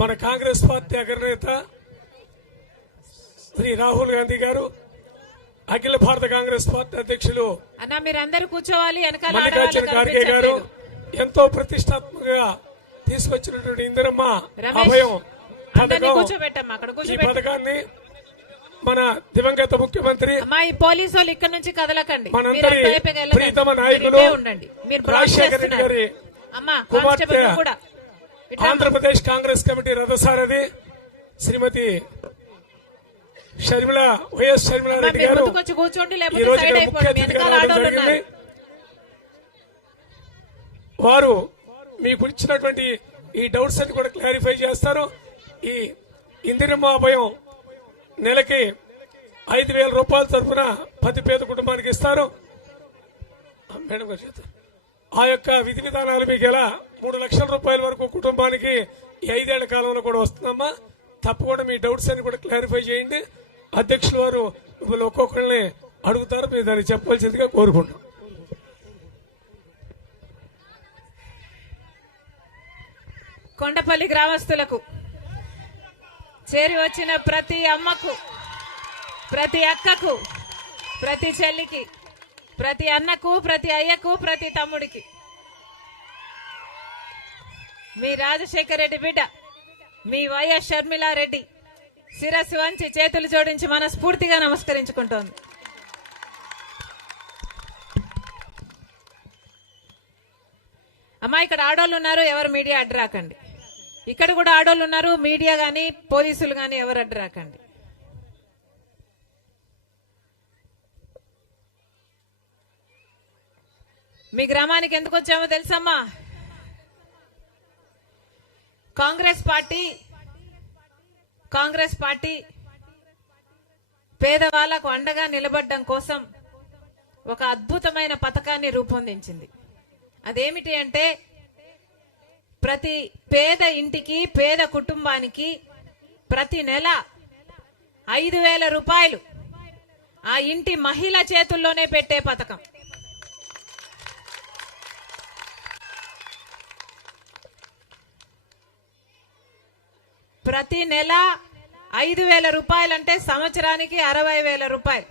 మన కాంగ్రెస్ పార్టీ అగ్రనేత శ్రీ రాహుల్ గాంధీ గారు, అఖిల భారత కాంగ్రెస్ పార్టీ అధ్యక్షులు అన్న మీరందరూ కూర్చోవాలి. మల్లికార్జున ఖార్గే గారు ఎంతో ప్రతిష్టాత్మకంగా తీసుకొచ్చినటువంటి ఇందిరమ్మ అభయం ఈ పథకాన్ని మన దివంగత ముఖ్యమంత్రి పోలీసు వాళ్ళు ఇక్కడ నుంచి కదలకండి, మనందరి ప్రీతమ నాయకులు రాజశేఖర రెడ్డి గారి కుమార్తె, ఆంధ్రప్రదేశ్ కాంగ్రెస్ కమిటీ రథసారథి శ్రీమతి షర్మిల, వైఎస్ షర్మిలారెడ్డి గారు ఈ రోజు ముఖ్య అతిథిగా రావడం జరిగింది. వారు మీకు ఇచ్చినటువంటి ఈ డౌట్స్ అన్ని కూడా క్లారిఫై చేస్తారు. ఈ ఇందిరమ్మ అభయం నెలకి 5,000 రూపాయల తరఫున ప్రతి పేద కుటుంబానికి ఇస్తారు. మేడం గారు చెప్తారు. ఆ యొక్క విధి విధానాలు మీకు ఎలా 3 లక్షల రూపాయల వరకు కుటుంబానికి ఈ 5 ఏళ్ల కాలంలో కూడా వస్తుందమ్మా. తప్పకుండా మీ డౌట్స్ అన్ని కూడా క్లారిఫై చేయండి. అధ్యక్షుల వారు ఒక్కొక్కరిని అడుగుతారు, మీరు దాన్ని చెప్పవలసిందిగా కోరుకుంటాం. కొండపల్లి గ్రామస్తులకు, చేరి వచ్చిన ప్రతి అమ్మకు, ప్రతి అక్కకు, ప్రతి చెల్లికి, ప్రతి అన్నకు, ప్రతి అయ్యకు, ప్రతి తమ్ముడికి మీ రాజశేఖర రెడ్డి బిడ్డ మీ వైఎస్ షర్మిలారెడ్డి శిరస్సు వంచి చేతులు జోడించి మనస్ఫూర్తిగా నమస్కరించుకుంటోంది. అమ్మా ఇక్కడ ఆడోళ్ళు ఉన్నారు, ఎవరు మీడియా అడ్డు రాకండి. ఇక్కడ కూడా ఆడోళ్ళు ఉన్నారు, మీడియా గాని పోలీసులు గాని ఎవరు అడ్డు రాకండి. మీ గ్రామానికి ఎందుకు వచ్చామో తెలుసమ్మా? కాంగ్రెస్ పార్టీ పేదవాళ్లకు అండగా నిలబడడం కోసం ఒక అద్భుతమైన పథకాన్ని రూపొందించింది. అదేమిటి అంటే, ప్రతి పేద ఇంటికి, పేద కుటుంబానికి ప్రతి నెల 5,000 రూపాయలు ఆ ఇంటి మహిళ చేతుల్లోనే పెట్టే పథకం. ప్రతి నెల 5,000 రూపాయలంటే సంవత్సరానికి 60,000 రూపాయలు.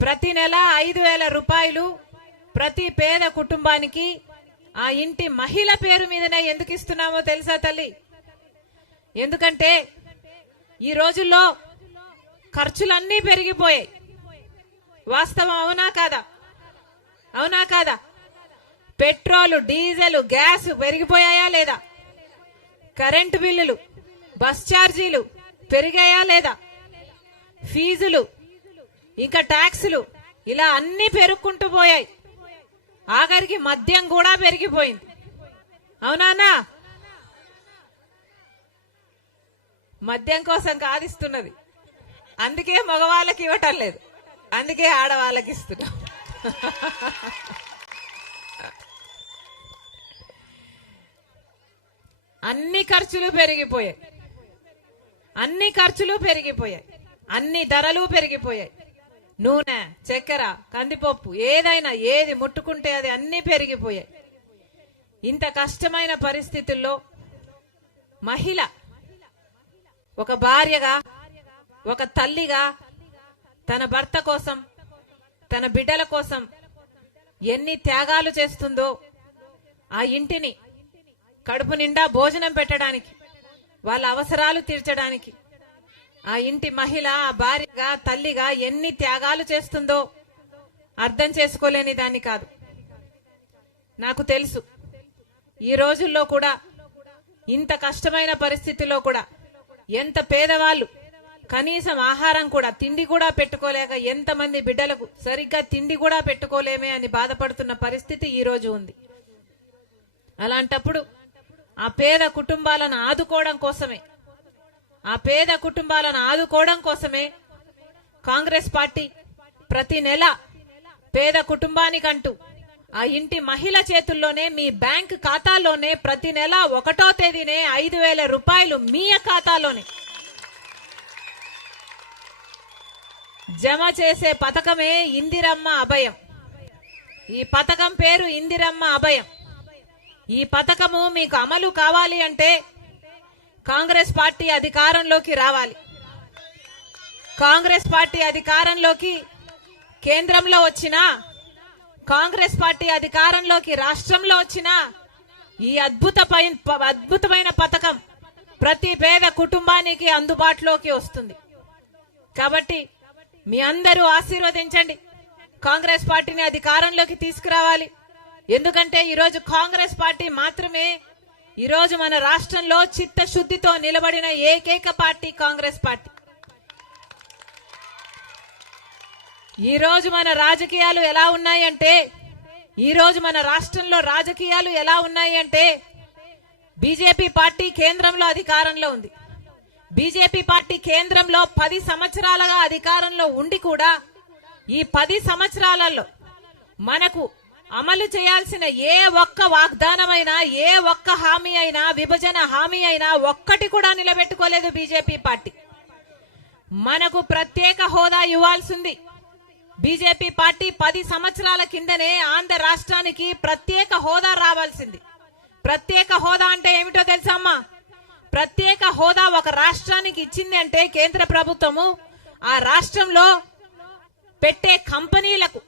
ప్రతి నెల 5,000 రూపాయలు ప్రతి పేద కుటుంబానికి ఆ ఇంటి మహిళ పేరు మీదనే ఎందుకు ఇస్తున్నామో తెలుసా తల్లి? ఎందుకంటే ఈ రోజుల్లో ఖర్చులన్నీ పెరిగిపోయాయి. వాస్తవం అవునా కాదా? అవునా కాదా? పెట్రోలు, డీజిల్, గ్యాస్ పెరిగిపోయాయా లేదా? కరెంటు బిల్లులు, బస్ ఛార్జీలు పెరిగాయా లేదా? ఫీజులు, ఇంకా ట్యాక్సులు, ఇలా అన్ని పెరుగుకుంటూ పోయాయి. ఆఖరికి మద్యం కూడా పెరిగిపోయింది. అవునానా? మద్యం కోసం కాదిస్తున్నది, అందుకే మగవాళ్ళకి ఇవ్వటం లేదు, అందుకే ఆడవాళ్ళకి ఇస్తున్నాం. అన్ని ఖర్చులు పెరిగిపోయాయి, అన్ని ధరలు పెరిగిపోయాయి. నూనె, చక్కెర, కందిపప్పు, ఏదైనా ఏది ముట్టుకుంటే అది అన్ని పెరిగిపోయాయి. ఇంత కష్టమైన పరిస్థితుల్లో మహిళ ఒక భార్యగా, ఒక తల్లిగా తన భర్త కోసం, తన బిడ్డల కోసం ఎన్ని త్యాగాలు చేస్తుందో, ఆ ఇంటిని కడుపు నిండా భోజనం పెట్టడానికి, వాళ్ళ అవసరాలు తీర్చడానికి ఆ ఇంటి మహిళ, ఆ భార్యగా, తల్లిగా ఎన్ని త్యాగాలు చేస్తుందో అర్థం చేసుకోలేని దాన్ని కాదు. నాకు తెలుసు, ఈ రోజుల్లో కూడా ఇంత కష్టమైన పరిస్థితిలో కూడా ఎంత పేదవాళ్ళు కనీసం ఆహారం కూడా, తిండి కూడా పెట్టుకోలేక ఎంతమంది బిడ్డలకు సరిగ్గా తిండి కూడా పెట్టుకోలేమే అని బాధపడుతున్న పరిస్థితి ఈ రోజు ఉంది. అలాంటప్పుడు ఆ పేద కుటుంబాలను ఆదుకోవడం కోసమే కాంగ్రెస్ పార్టీ ప్రతి నెల పేద కుటుంబానికంటూ ఆ ఇంటి మహిళ చేతుల్లోనే, మీ బ్యాంక్ ఖాతాలోనే ప్రతి నెల 1వ తేదీనే 5,000 రూపాయలు మీ ఖాతాలోనే జమ చేసే పథకమే ఇందిరమ్మ అభయం. ఈ పథకం పేరు ఇందిరమ్మ అభయం. ఈ పథకము మీకు అమలు కావాలి అంటే కాంగ్రెస్ పార్టీ అధికారంలోకి రావాలి. కాంగ్రెస్ పార్టీ అధికారంలోకి కేంద్రంలో వచ్చినా, కాంగ్రెస్ పార్టీ అధికారంలోకి రాష్ట్రంలో వచ్చినా ఈ అద్భుతమైన పథకం ప్రతి పేద కుటుంబానికి అందుబాటులోకి వస్తుంది. కాబట్టి మీ అందరూ ఆశీర్వదించండి, కాంగ్రెస్ పార్టీని అధికారంలోకి తీసుకురావాలి. ఎందుకంటే ఈరోజు కాంగ్రెస్ పార్టీ మాత్రమే ఈరోజు మన రాష్ట్రంలో చిత్తశుద్ధితో నిలబడిన ఏకైక పార్టీ కాంగ్రెస్ పార్టీ. ఈ రోజు మన రాజకీయాలు ఎలా ఉన్నాయంటే, ఈ రోజు మన రాష్ట్రంలో రాజకీయాలు ఎలా ఉన్నాయంటే, బీజేపీ పార్టీ కేంద్రంలో అధికారంలో ఉంది. బీజేపీ పార్టీ కేంద్రంలో 10 సంవత్సరాలుగా అధికారంలో ఉండి కూడా ఈ 10 సంవత్సరాలలో మనకు అమలు చేయాల్సిన ఏ ఒక్క వాగ్దానమైనా, ఏ ఒక్క హామీ అయినా, విభజన హామీ అయినా ఒక్కటి కూడా నిలబెట్టుకోలేదు బీజేపీ పార్టీ. మనకు ప్రత్యేక హోదా ఇవ్వాల్సింది. బీజేపీ పార్టీ 10 సంవత్సరాల కిందనే ఆంధ్ర రాష్ట్రానికి ప్రత్యేక హోదా రావాల్సింది. ప్రత్యేక హోదా అంటే ఏమిటో తెలుసమ్మా? ప్రత్యేక హోదా ఒక రాష్ట్రానికి ఇచ్చింది అంటే కేంద్ర ప్రభుత్వము ఆ రాష్ట్రంలో పెట్టే కంపెనీలకు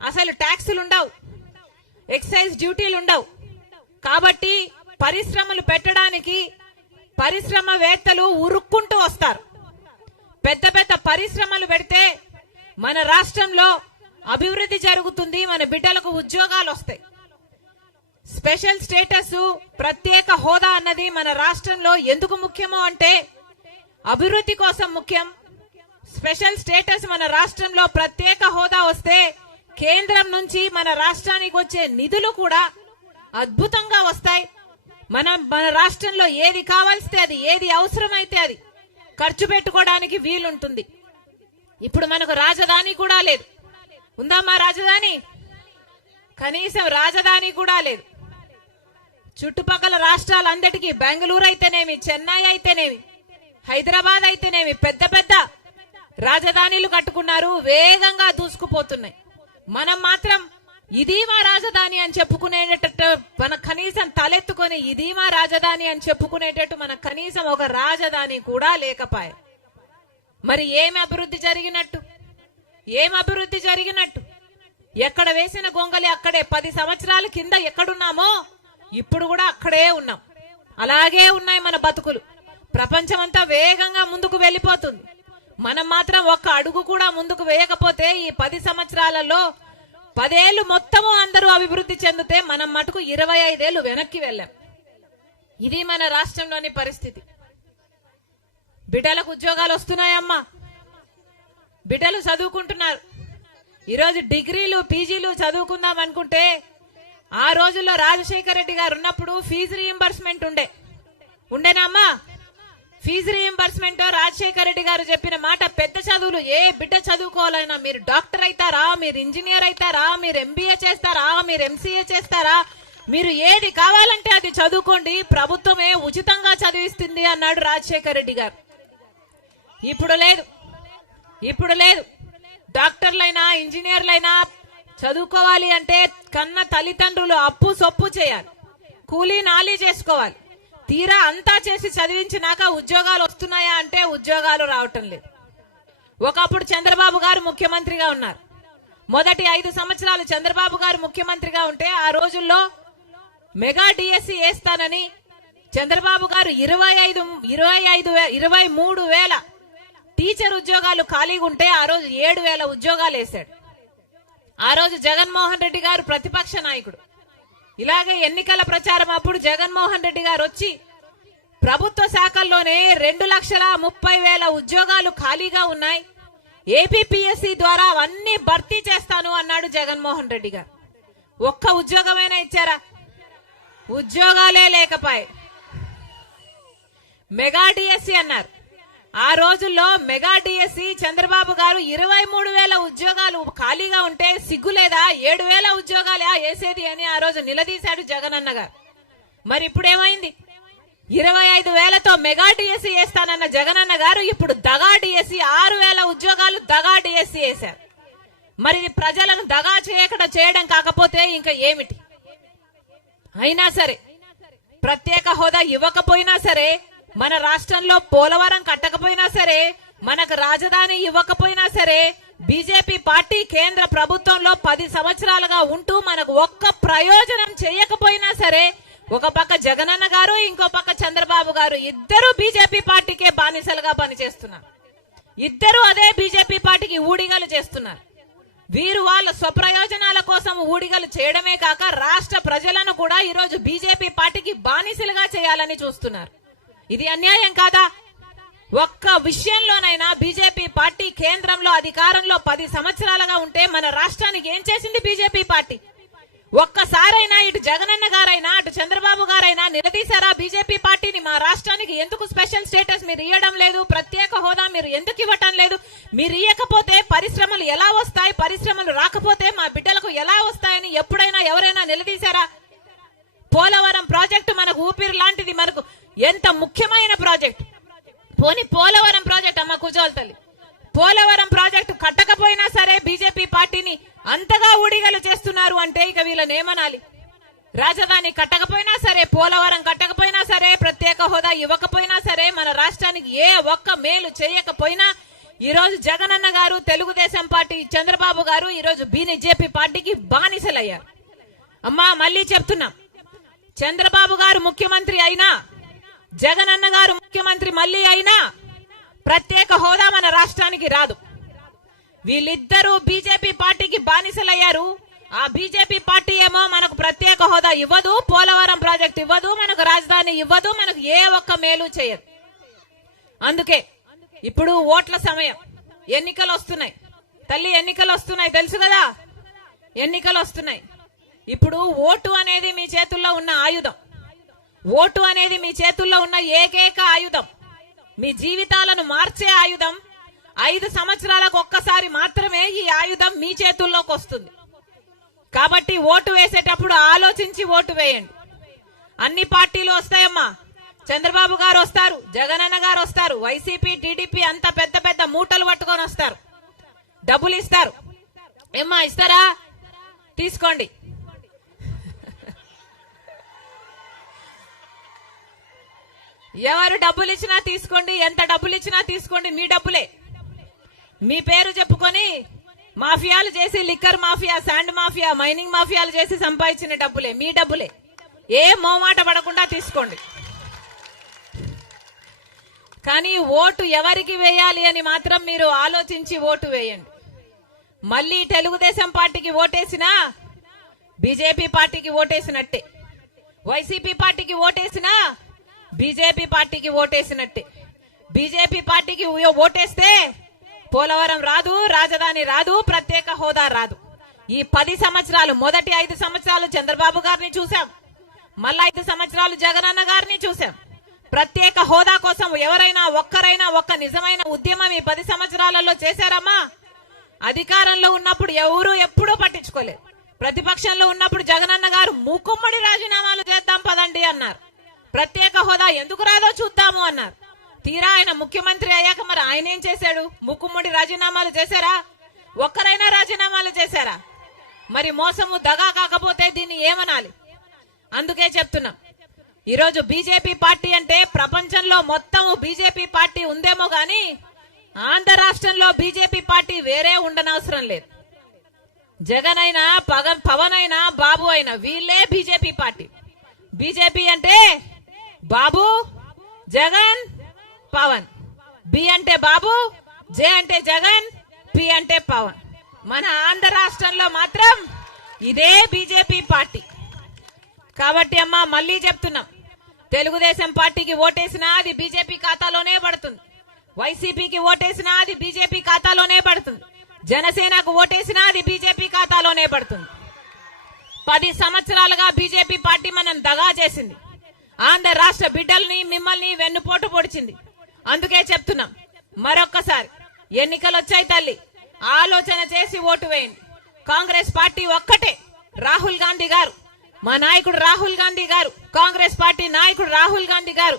అసలు ట్యాక్సులు ఉండవు, ఎక్సైజ్ డ్యూటీలు ఉండవు. కాబట్టి పరిశ్రమలు పెట్టడానికి పరిశ్రమవేత్తలు ఉరుక్కుంటూ వస్తారు. పెద్ద పెద్ద పరిశ్రమలు పెడితే మన రాష్ట్రంలో అభివృద్ధి జరుగుతుంది, మన బిడ్డలకు ఉద్యోగాలు వస్తాయి. స్పెషల్ స్టేటస్, ప్రత్యేక హోదా అన్నది మన రాష్ట్రంలో ఎందుకు ముఖ్యమో అంటే అభివృద్ధి కోసం ముఖ్యం. స్పెషల్ స్టేటస్ మన రాష్ట్రంలో ప్రత్యేక హోదా వస్తే కేంద్రం నుంచి మన రాష్ట్రానికి వచ్చే నిధులు కూడా అద్భుతంగా వస్తాయి. మన రాష్ట్రంలో ఏది కావాల్స్తే అది, ఏది అవసరమైతే అది ఖర్చు పెట్టుకోవడానికి వీలుంటుంది. ఇప్పుడు మనకు రాజధాని కూడా లేదు. ఉందమ్మా రాజధాని? కనీసం రాజధాని కూడా లేదు. చుట్టుపక్కల రాష్ట్రాలందరికీ బెంగళూరు అయితేనేమి, చెన్నై అయితేనేమి, హైదరాబాద్ అయితేనేమి పెద్ద పెద్ద రాజధానిలు కట్టుకున్నారు, వేగంగా దూసుకుపోతున్నాయి. మనం మాత్రం ఇది మా రాజధాని అని చెప్పుకునేటట్టు మన కనీసం తలెత్తుకొని ఇది మా రాజధాని అని చెప్పుకునేటట్టు మన కనీసం ఒక రాజధాని కూడా లేకపాయే. మరి ఏం అభివృద్ధి జరిగినట్టు? ఏం అభివృద్ధి జరిగినట్టు? ఎక్కడ వేసిన గొంగలి అక్కడే. 10 సంవత్సరాల కింద ఎక్కడున్నామో ఇప్పుడు కూడా అక్కడే ఉన్నాం. అలాగే ఉన్నాయి మన బతుకులు. ప్రపంచమంతా వేగంగా ముందుకు వెళ్ళిపోతుంది. మనం మాత్రం ఒక్క అడుగు కూడా ముందుకు వేయకపోతే ఈ 10 సంవత్సరాలలో 10 ఏళ్లు మొత్తము అందరూ అభివృద్ధి చెందితే మనం మటుకు 25 ఏళ్లు వెనక్కి వెళ్ళాం. ఇది మన రాష్ట్రంలోని పరిస్థితి. బిడ్డలకు ఉద్యోగాలు వస్తున్నాయమ్మా, బిడ్డలు చదువుకుంటున్నారు. ఈరోజు డిగ్రీలు, పీజీలు చదువుకుందాం అనుకుంటే ఆ రోజుల్లో రాజశేఖర రెడ్డి గారు ఉన్నప్పుడు ఫీజు రీయింబర్స్మెంట్ ఉండేనా అమ్మా? ఫీజు రీయింబర్స్మెంట్ రాజశేఖర రెడ్డి గారు చెప్పిన మాట, పెద్ద చదువులు ఏ బిడ్డ చదువుకోవాలన్నా మీరు డాక్టర్ అవుతారా, మీరు ఇంజనీర్ అవుతారా, మీరు ఎంబీఏ చేస్తారా, మీరు ఎంసీఏ చేస్తారా, మీరు ఏది కావాలంటే అది చదువుకోండి, ప్రభుత్వమే ఉచితంగా చదివిస్తుంది అన్నాడు రాజశేఖర రెడ్డి గారు. ఇప్పుడు లేదు, ఇప్పుడు లేదు. డాక్టర్లైనా ఇంజనీర్లైనా చదువుకోవాలి అంటే కన్న తల్లిదండ్రులు అప్పు సొప్పు చేయాలి, కూలీ నాలీ చేసుకోవాలి. తీరా అంతా చేసి చదివించినాక ఉద్యోగాలు వస్తున్నాయా అంటే ఉద్యోగాలు రావటం లేదు. ఒకప్పుడు చంద్రబాబు గారు ముఖ్యమంత్రిగా ఉన్నారు. మొదటి 5 సంవత్సరాలు చంద్రబాబు గారు ముఖ్యమంత్రిగా ఉంటే ఆ రోజుల్లో మెగా డిఎస్సి వేస్తానని చంద్రబాబు గారు 23,000 టీచర్ ఉద్యోగాలు ఖాళీగా ఉంటే ఆ రోజు 7,000 ఉద్యోగాలు వేశాడు. ఆ రోజు జగన్మోహన్ రెడ్డి గారు ప్రతిపక్ష నాయకుడు. ఇలాగే ఎన్నికల ప్రచారం అప్పుడు జగన్మోహన్ రెడ్డి గారు వచ్చి ప్రభుత్వ శాఖల్లోనే 2,30,000 ఉద్యోగాలు ఖాళీగా ఉన్నాయి, ఏపీపీఎస్సీ ద్వారా అవన్నీ భర్తీ చేస్తాను అన్నాడు జగన్మోహన్ రెడ్డి గారు. ఒక్క ఉద్యోగమైనా ఇచ్చారా? ఉద్యోగాలే లేకపాయే. మెగా డిఎస్సి అన్నారు. ఆ రోజుల్లో మెగా డిఎస్సి చంద్రబాబు గారు 23,000 ఉద్యోగాలు ఖాళీగా ఉంటే సిగ్గులేదా 7,000 ఉద్యోగాలు వేసేది అని ఆ రోజు నిలదీశాడు జగనన్న గారు. మరి ఇప్పుడేమైంది? 25,000తో మెగా డిఎస్సి వేస్తానన్న జగనన్న గారు ఇప్పుడు దగా డిఎస్సి 6,000 ఉద్యోగాలు దగా డిఎస్సి వేశారు. మరి ఇది ప్రజలను దగా చేయడం కాకపోతే ఇంకా ఏమిటి? అయినా సరే ప్రత్యేక హోదా ఇవ్వకపోయినా సరే మన రాష్ట్రంలో పోలవరం కట్టకపోయినా సరే, మనకు రాజధాని ఇవ్వకపోయినా సరే, బీజేపీ పార్టీ కేంద్ర ప్రభుత్వంలో 10 సంవత్సరాలుగా ఉంటూ మనకు ఒక్క ప్రయోజనం చేయకపోయినా సరే, ఒక పక్క జగనన్న గారు, ఇంకో పక్క చంద్రబాబు గారు ఇద్దరు బీజేపీ పార్టీకే బానిసలుగా పనిచేస్తున్నారు. ఇద్దరు అదే బీజేపీ పార్టీకి ఊడిగలు చేస్తున్నారు. వీరు వాళ్ళ స్వప్రయోజనాల కోసం ఊడిగలు చేయడమే కాక రాష్ట్ర ప్రజలను కూడా ఈరోజు బీజేపీ పార్టీకి బానిసలుగా చేయాలని చూస్తున్నారు. ఇది అన్యాయం కాదా? ఒక్క విషయంలోనైనా బీజేపీ పార్టీ కేంద్రంలో అధికారంలో 10 సంవత్సరాలుగా ఉంటే మన రాష్ట్రానికి ఏం చేసింది బీజేపీ పార్టీ? ఒక్కసారైనా ఇటు జగనన్న గారైనా అటు చంద్రబాబు గారైనా నిలదీశారా బీజేపీ పార్టీని? మా రాష్ట్రానికి ఎందుకు స్పెషల్ స్టేటస్ మీరు ఇవ్వడం లేదు? ప్రత్యేక హోదా మీరు ఎందుకు ఇవ్వటం లేదు? మీరు ఇవ్వకపోతే పరిశ్రమలు ఎలా వస్తాయి? పరిశ్రమలు రాకపోతే మా బిడ్డలకు ఎలా వస్తాయని ఎప్పుడైనా ఎవరైనా నిలదీశారా? పోలవరం ప్రాజెక్టు మనకు ఊపిరి లాంటిది, మనకు ఎంత ముఖ్యమైన ప్రాజెక్టు. పోనీ పోలవరం ప్రాజెక్ట్, అమ్మ కుజోల్ తల్లి, పోలవరం ప్రాజెక్టు కట్టకపోయినా సరే బీజేపీ పార్టీని అంతగా ఊడిగలు చేస్తున్నారు అంటే ఇక వీళ్ళని ఏమనాలి? రాజధాని కట్టకపోయినా సరే, పోలవరం కట్టకపోయినా సరే, ప్రత్యేక హోదా ఇవ్వకపోయినా సరే, మన రాష్ట్రానికి ఏ ఒక్క మేలు చేయకపోయినా ఈరోజు జగనన్న గారు, తెలుగుదేశం పార్టీ చంద్రబాబు గారు ఈరోజు బీజేపీ పార్టీకి బానిసలయ్యారు. అమ్మా మళ్ళీ చెప్తున్నాం, చంద్రబాబు గారు ముఖ్యమంత్రి అయినా, జగనన్న గారు ముఖ్యమంత్రి మళ్ళీ అయినా ప్రత్యేక హోదా మన రాష్ట్రానికి రాదు. వీళ్ళిద్దరూ బీజేపీ పార్టీకి బానిసలయ్యారు. ఆ బీజేపీ పార్టీ ఏమో మనకు ప్రత్యేక హోదా ఇవ్వదు, పోలవరం ప్రాజెక్ట్ ఇవ్వదు, మనకు రాజధాని ఇవ్వదు, మనకు ఏ ఒక్క మేలు చేయదు. అందుకే ఇప్పుడు ఓట్ల సమయం, ఎన్నికలు వస్తున్నాయి తల్లి, ఎన్నికలు వస్తున్నాయి, తెలుసు కదా, ఎన్నికలు వస్తున్నాయి. ఇప్పుడు ఓటు అనేది మీ చేతుల్లో ఉన్న ఆయుధం. ఓటు అనేది మీ చేతుల్లో ఉన్న ఏకైక ఆయుధం, మీ జీవితాలను మార్చే ఆయుధం. 5 సంవత్సరాలకు ఒక్కసారి మాత్రమే ఈ ఆయుధం మీ చేతుల్లోకి వస్తుంది. కాబట్టి ఓటు వేసేటప్పుడు ఆలోచించి ఓటు వేయండి. అన్ని పార్టీలు వస్తాయమ్మా, చంద్రబాబు గారు వస్తారు, జగనన్న గారు వస్తారు, వైసీపీ టీడీపీ అంత పెద్ద పెద్ద మూటలు పట్టుకొని వస్తారు, డబ్బులు ఇస్తారు. ఏమ్మా ఇస్తారా? తీసుకోండి. ఎవరు డబ్బులు ఇచ్చినా తీసుకోండి, ఎంత డబ్బులు ఇచ్చినా తీసుకోండి, మీ డబ్బులే. మీ పేరు చెప్పుకొని మాఫియాలు చేసి, liquor mafia, sand mafia, mining మాఫియాలు చేసి సంపాదించిన డబ్బులే, మీ డబ్బులే. ఏ మోమాట పడకుండా తీసుకోండి. కానీ ఓటు ఎవరికి వేయాలి అని మాత్రం మీరు ఆలోచించి ఓటు వేయండి. మళ్ళీ తెలుగుదేశం పార్టీకి ఓటేసినా బీజేపీ పార్టీకి ఓటేసినట్టే, వైసీపీ పార్టీకి ఓటేసినా బీజేపీ పార్టీకి ఓటేసినట్టే. బీజేపీ పార్టీకి ఓటేస్తే పోలవరం రాదు, రాజధాని రాదు, ప్రత్యేక హోదా రాదు. ఈ 10 సంవత్సరాలు, మొదటి 5 సంవత్సరాలు చంద్రబాబు గారిని చూశాం, మళ్ళా 5 సంవత్సరాలు జగనన్న గారిని చూశాం. ప్రత్యేక హోదా కోసం ఎవరైనా ఒక్కరైనా ఒక్క నిజమైన ఉద్యమం ఈ 10 సంవత్సరాలలో చేశారమ్మా? అధికారంలో ఉన్నప్పుడు ఎవరు ఎప్పుడూ పట్టించుకోలేదు. ప్రతిపక్షంలో ఉన్నప్పుడు జగనన్న గారు మూకుమ్మడి రాజీనామాలు చేద్దాం పదండి అన్నారు. ప్రత్యేక హోదా ఎందుకు రాదో చూద్దాము అన్నారు. తీరా ఆయన ముఖ్యమంత్రి అయ్యాక మరి ఆయన ఏం చేశాడు? మూకుమ్మడి రాజీనామాలు చేశారా? ఒక్కరైనా రాజీనామాలు చేశారా? మరి మోసము దగా కాకపోతే దీన్ని ఏమనాలి? అందుకే చెప్తున్నాం, ఈరోజు బీజేపీ పార్టీ అంటే ప్రపంచంలో మొత్తం బీజేపీ పార్టీ ఉందేమో గాని ఆంధ్ర రాష్ట్రంలో బీజేపీ పార్టీ వేరే ఉండనవసరం లేదు. జగన్ అయినా, పవన్ అయినా, బాబు అయినా వీళ్ళే బీజేపీ పార్టీ. బీజేపీ అంటే బాబు, జగన్, పవన్. బి అంటే బాబు, జే అంటే జగన్, పి అంటే పవన్. మన ఆంధ్ర రాష్ట్రంలో మాత్రం ఇదే బీజేపీ పార్టీ. కాబట్టి అమ్మా మళ్ళీ చెప్తున్నాం, తెలుగుదేశం పార్టీకి ఓటేసినా అది బీజేపీ ఖాతాలోనే పడుతుంది, వైసీపీకి ఓటేసినా అది బీజేపీ ఖాతాలోనే పడుతుంది, జనసేనకు ఓటేసినా అది బీజేపీ ఖాతాలోనే పడుతుంది. 10 సంవత్సరాలుగా బీజేపీ పార్టీ మనం దగా చేసింది. ఆంధ్ర రాష్ట్ర బిడ్డల్ని, మిమ్మల్ని వెన్నుపోటు పొడిచింది. అందుకే చెప్తున్నాం, మరొక్కసారి ఎన్నికలు వచ్చాయి తల్లి, ఆలోచన చేసి ఓటు వేయండి. కాంగ్రెస్ పార్టీ ఒక్కటే, రాహుల్ గాంధీ గారు, మా నాయకుడు రాహుల్ గాంధీ గారు, కాంగ్రెస్ పార్టీ నాయకుడు రాహుల్ గాంధీ గారు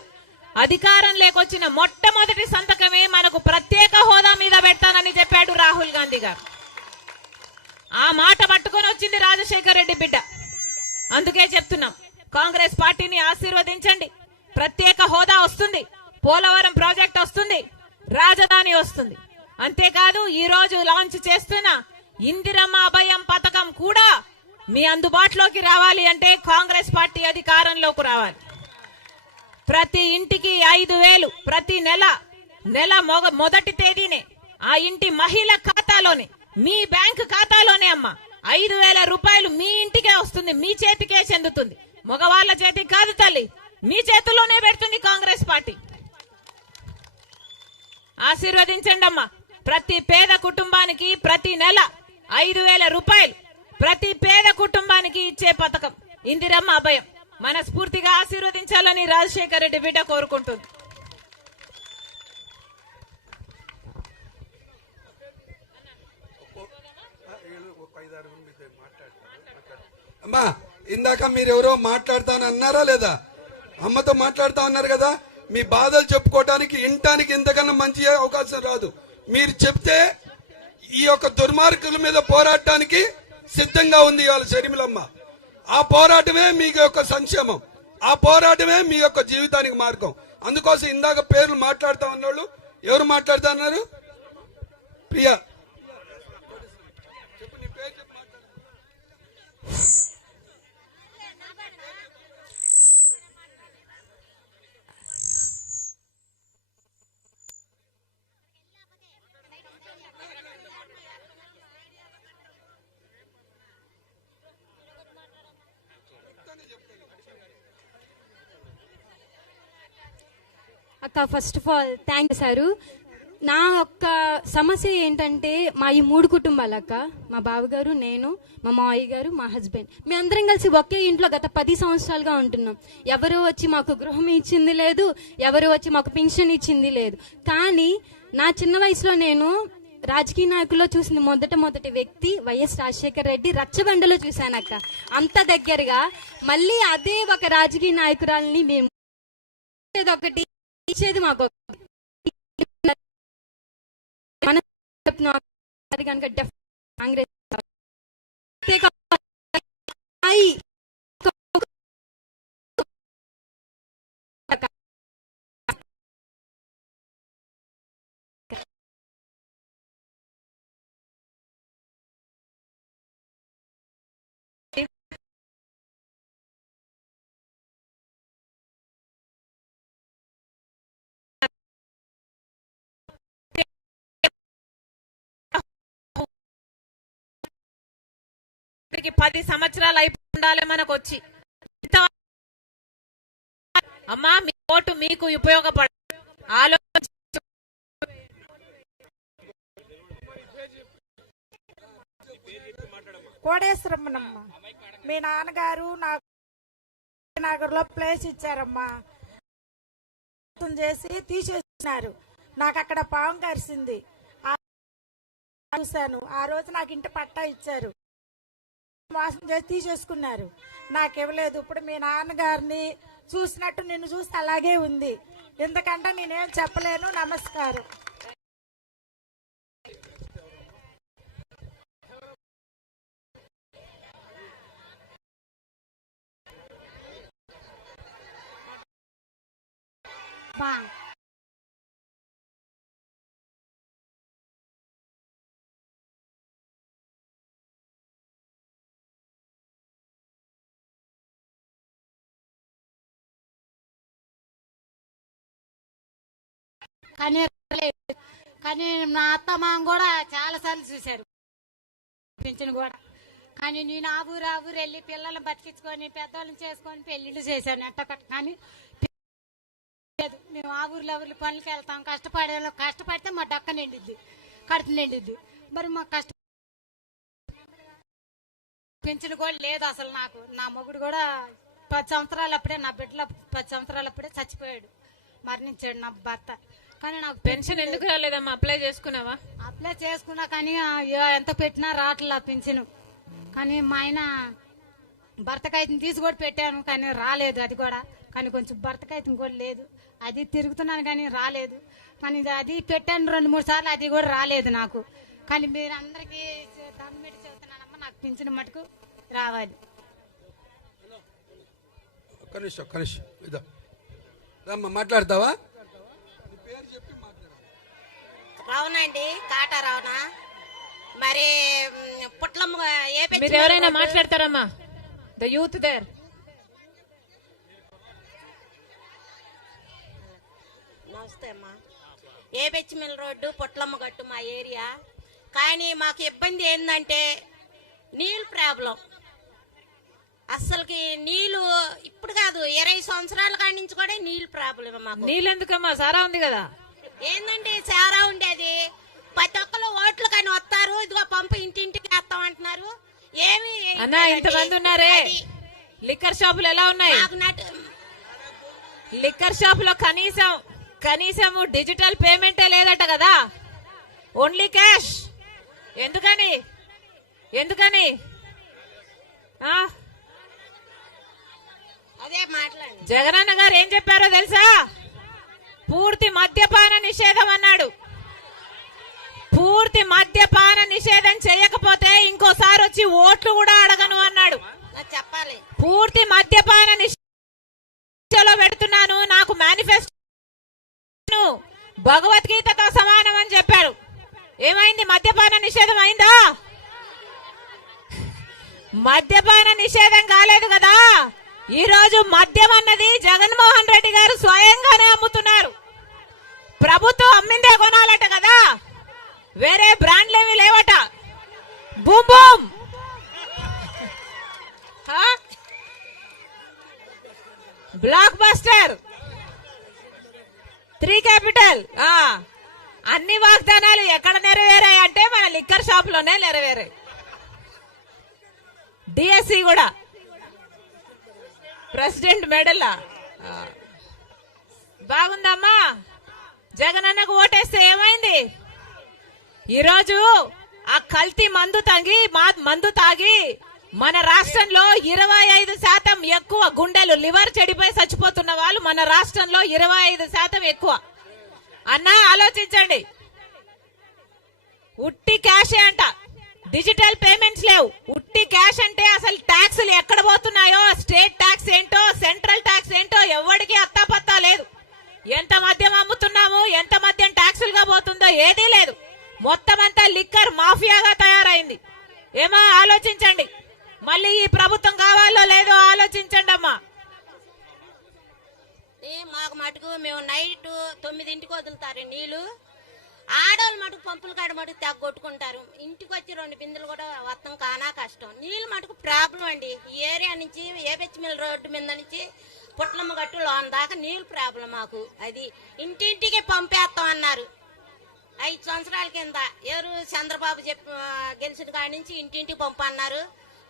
అధికారం లేకొచ్చిన మొట్టమొదటి సంతకమే మనకు ప్రత్యేక హోదా మీద పెడతానని చెప్పాడు రాహుల్ గాంధీ గారు. ఆ మాట పట్టుకొని వచ్చింది రాజశేఖర్ రెడ్డి బిడ్డ. అందుకే చెప్తున్నాం, కాంగ్రెస్ పార్టీని ఆశీర్వదించండి, ప్రత్యేక హోదా వస్తుంది. పోలవరం ప్రాజెక్ట్ వస్తుంది, రాజధాని వస్తుంది. అంతేకాదు ఈ రోజు లాంచ్ చేస్తున్న ఇందిరమ్మ అభయం పథకం కూడా మీ అందుబాటులోకి రావాలి అంటే కాంగ్రెస్ పార్టీ అధికారంలోకి రావాలి. ప్రతి ఇంటికి 5,000 ప్రతి నెల మొదటి తేదీనే ఆ ఇంటి మహిళ ఖాతాలోనే, మీ బ్యాంకు ఖాతాలోనే అమ్మా 5,000 రూపాయలు మీ ఇంటికే వస్తుంది, మీ చేతికే చెందుతుంది. మగవాళ్ళ చేతికి కాదు తల్లి, మీ చేతుల్లోనే పెడుతుంది కాంగ్రెస్ పార్టీ. ఆశీర్వదించండి అమ్మా. ప్రతి పేద కుటుంబానికి ప్రతి నెల 5,000 రూపాయలు ప్రతి పేద కుటుంబానికి ఇచ్చే పథకం ఇందిరమ్మ అభయం. మనస్ఫూర్తిగా ఆశీర్వదించాలని రాజశేఖర రెడ్డి బిడ్డ కోరుకుంటుంది. అమ్మా, ఇందాక మీరెవరో మాట్లాడతానన్నారా లేదా? అమ్మతో మాట్లాడుతా ఉన్నారు కదా. మీ బాధలు చెప్పుకోవడానికి ఇంటానికి ఇంతకన్నా మంచి అవకాశం రాదు. మీరు చెప్తే ఈ యొక్క దుర్మార్గుల మీద పోరాడటానికి సిద్ధంగా ఉంది ఇవాళ షర్మిలమ్మ. ఆ పోరాటమే మీ యొక్క సంక్షేమం, ఆ పోరాటమే మీ యొక్క జీవితానికి మార్గం. అందుకోసం ఇందాక పేర్లు మాట్లాడుతా ఉన్నోళ్ళు ఎవరు మాట్లాడుతా ఉన్నారు? ప్రియా, చెప్పు నీ పేరు చెప్పు, మాట్లాడు. అక్క, first of all thank sir. నా యొక్క సమస్య ఏంటంటే మా ఈ 3 కుటుంబాలు అక్క, మా బావగారు, నేను, మా మావయ్య గారు, మా హస్బెండ్, మేము అందరం కలిసి ఒకే ఇంట్లో గత 10 సంవత్సరాలుగా ఉంటున్నాం. ఎవరు వచ్చి మాకు గృహం ఇచ్చింది లేదు, ఎవరు వచ్చి మాకు పెన్షన్ ఇచ్చింది లేదు. కానీ నా చిన్న వయసులో నేను రాజకీయ నాయకుల్లో చూసిన మొదటి వ్యక్తి వైఎస్ రాజశేఖర రెడ్డి రచ్చబండలో చూశానక్క. అంత దగ్గరగా మళ్ళీ అదే ఒక రాజకీయ నాయకురాలని మేము ఒకటి ఇచ్చేది మాకు కనుక కాంగ్రెస్ కి 10 సంవత్సరాలు అయిపోయిండాలి మనకు వచ్చి. అమ్మా, మీ ఓటు మీకు ఉపయోగపడ ఆలోచించ. కోడేశ్వరమ్మనమ్మ, మీ నాన్నగారు నాకు నగర్లో ప్లేస్ ఇచ్చారమ్మా, చేసి తీసేసినారు. నాకు అక్కడ పాము కరిసింది, చూశాను. ఆ రోజు నాకు ఇంటి పట్టా ఇచ్చారు, మోసం చేసి తీసేసుకున్నారు, నాకు ఇవ్వలేదు. ఇప్పుడు మీ నాన్నగారిని చూసినట్టు నిన్ను చూసి అలాగే ఉంది. ఎందుకంటే నేనేం చెప్పలేను. నమస్కారం. కానీ నా అత్త మామ కూడా చాలా సార్లు చూశారు పింఛను కూడా. కానీ నేను ఆ ఊరు వెళ్ళి పిల్లల్ని బతికించుకొని పెద్దవాళ్ళని చేసుకొని పెళ్లిళ్ళు చేశాను ఎట్టకట్ట. కానీ మేము ఆ ఊర్లో పనులకి వెళ్తాం, కష్టపడితే మా డక్క నిండిద్ది, కడుపు నిండిద్ది. మరి మా పింఛను కూడా లేదు అసలు. నాకు నా మొగుడు కూడా 10 సంవత్సరాలు అప్పుడే, నా బిడ్డలో 10 సంవత్సరాలు అప్పుడే చచ్చిపోయాడు, మరణించాడు నా భర్త. కానీ నాకు పెన్షన్ ఎందుకు రాలేదమ్మా? అప్లై చేసుకున్నావా? అప్లై చేసుకున్నా కానీ ఎంత పెట్టినా రావట్లా పెన్షన్. కానీ మా ఆయన భర్తకైతం తీసి కూడా పెట్టాను కానీ రాలేదు అది కూడా. కానీ కొంచెం భర్తకైతం కూడా లేదు, అది తిరుగుతున్నాను కానీ రాలేదు. కానీ అది పెట్టాను 2-3 సార్లు, అది కూడా రాలేదు నాకు. కానీ మీరు అందరికీ దండం పెట్టి చెబుతున్నానమ్మా, నాకు పింఛను మటుకు రావాలి. ఒక్క నిమిషం మాట్లాడతావా? పేరు చెప్పి మాట్లాడాలి. రావునండి, కాటా రావునా. మరి పుట్లమ్మ మీరు ఎవరైనా మాట్లాడతారమ్మా? The youth there. నమస్తే అమ్మా. ఏబెచ్చిమిల్ రోడ్డు పుట్లమ్మ గట్టు మా ఏరియా. కానీ మాకు ఇబ్బంది ఏంటంటే నీళ్ళు ప్రాబ్లం. అస్సలకి నీళ్లు ఇప్పుడు కాదు 20 సంవత్సరాల కాడి నుంచి కూడా నీళ్ళు ప్రాబ్లం మాకు. నీళ్ళు ఎందుకమ్మా? సారా ఉంది కదా. ఏందంటే సారా ఉండేది. ప్రతి ఒక్కరు ఓట్లు కానీ వస్తారు, ఇదిగో పంపు ఇంటింటికి వేస్తాం అంటున్నారు. ఏమి అన్నా ఇంతమంది ఉన్నారే, లిక్కర్ షాపులు ఎలా ఉన్నాయి? లిక్కర్ షాప్ లో కనీసం డిజిటల్ పేమెంటే లేదట కదా, ఓన్లీ క్యాష్. ఎందుకని అదే మాట్లాడండి. జగనన్న గారు ఏం చెప్పారో తెలుసా? పూర్తి మద్యపాన నిషేధం అన్నాడు. పూర్తి మద్యపాన నిషేధం చేయకపోతే ఇంకోసారి వచ్చి ఓట్లు కూడా అడగను అన్నాడు. చెప్పాలి. పూర్తి మద్యపాన నిషేధంలో పెడుతున్నాను, నాకు మేనిఫెస్టో భగవద్గీతతో సమానం అని చెప్పారు. ఏమైంది? మద్యపాన నిషేధం అయిందా? మద్యపాన నిషేధం కాలేదు కదా. ఈ రోజు మద్యం అన్నది జగన్మోహన్ రెడ్డి గారు స్వయంగానే అమ్ముతున్నారు. ప్రభుత్వం అమ్మిందే కొనాలట కదా, వేరే బ్రాండ్లేమి లేవట. Boom boom blockbuster 3 capital అన్ని వాగ్దానాలు ఎక్కడ నెరవేరాయి అంటే మన లిక్కర్ షాప్ లోనే నెరవేరాయి. డిఎస్సి కూడా ప్రెసిడెంట్ మెడల్ బాగుందమ్మా. జగనన్నకు ఓటేస్తే ఏమైంది? ఈరోజు ఆ కల్తీ మందు తాగి మన రాష్ట్రంలో 25% ఎక్కువ గుండెలు లివర్ చెడిపోయి చచ్చిపోతున్న వాళ్ళు మన రాష్ట్రంలో 25% ఎక్కువ. అన్నా ఆలోచించండి. ఉట్టి క్యాషే అంట, డిజిటల్ పేమెంట్స్ లేవు. ఉట్టి క్యాష్ అంటే అసలు ట్యాక్సులు ఎక్కడ పోతున్నాయో, స్టేట్ ట్యాక్స్ ఏంటో, సెంట్రల్ ట్యాక్స్ ఏంటో ఎవరికి అత్తాపత్తా లేదు. ఎంత మద్యం అమ్ముతున్నాము, ఎంత మద్యం ట్యాక్సులుగా పోతుందో ఏదీ లేదు. మొత్తం అంతా లిక్కర్ మాఫియాగా తయారైంది. ఏమో ఆలోచించండి. మళ్ళీ ఈ ప్రభుత్వం కావాలో లేదో ఆలోచించండి అమ్మా. మాకు మటుకు మేము నైట్ 9ంటికి వదులుతారు నీళ్లు. ఆడవాళ్ళు మటుకు పంపుల కాడ మటుకు తెగ కొట్టుకుంటారు. ఇంటికి వచ్చి 2 బిందెలు కూడా వస్తాం కానా కష్టం. నీళ్ళు మటుకు ప్రాబ్లం అండి. ఈ ఏరియా నుంచి ఏబెచ్చిమిల్ రోడ్డు మీద నుంచి పుట్లమ్మ గట్టు లోన్ దాకా నీళ్ళు ప్రాబ్లం మాకు. అది ఇంటింటికి పంపేస్తాం అన్నారు 5 సంవత్సరాల కింద. ఎవరు చంద్రబాబు గెలిచిన కాడి నుంచి ఇంటింటికి పంపు అన్నారు.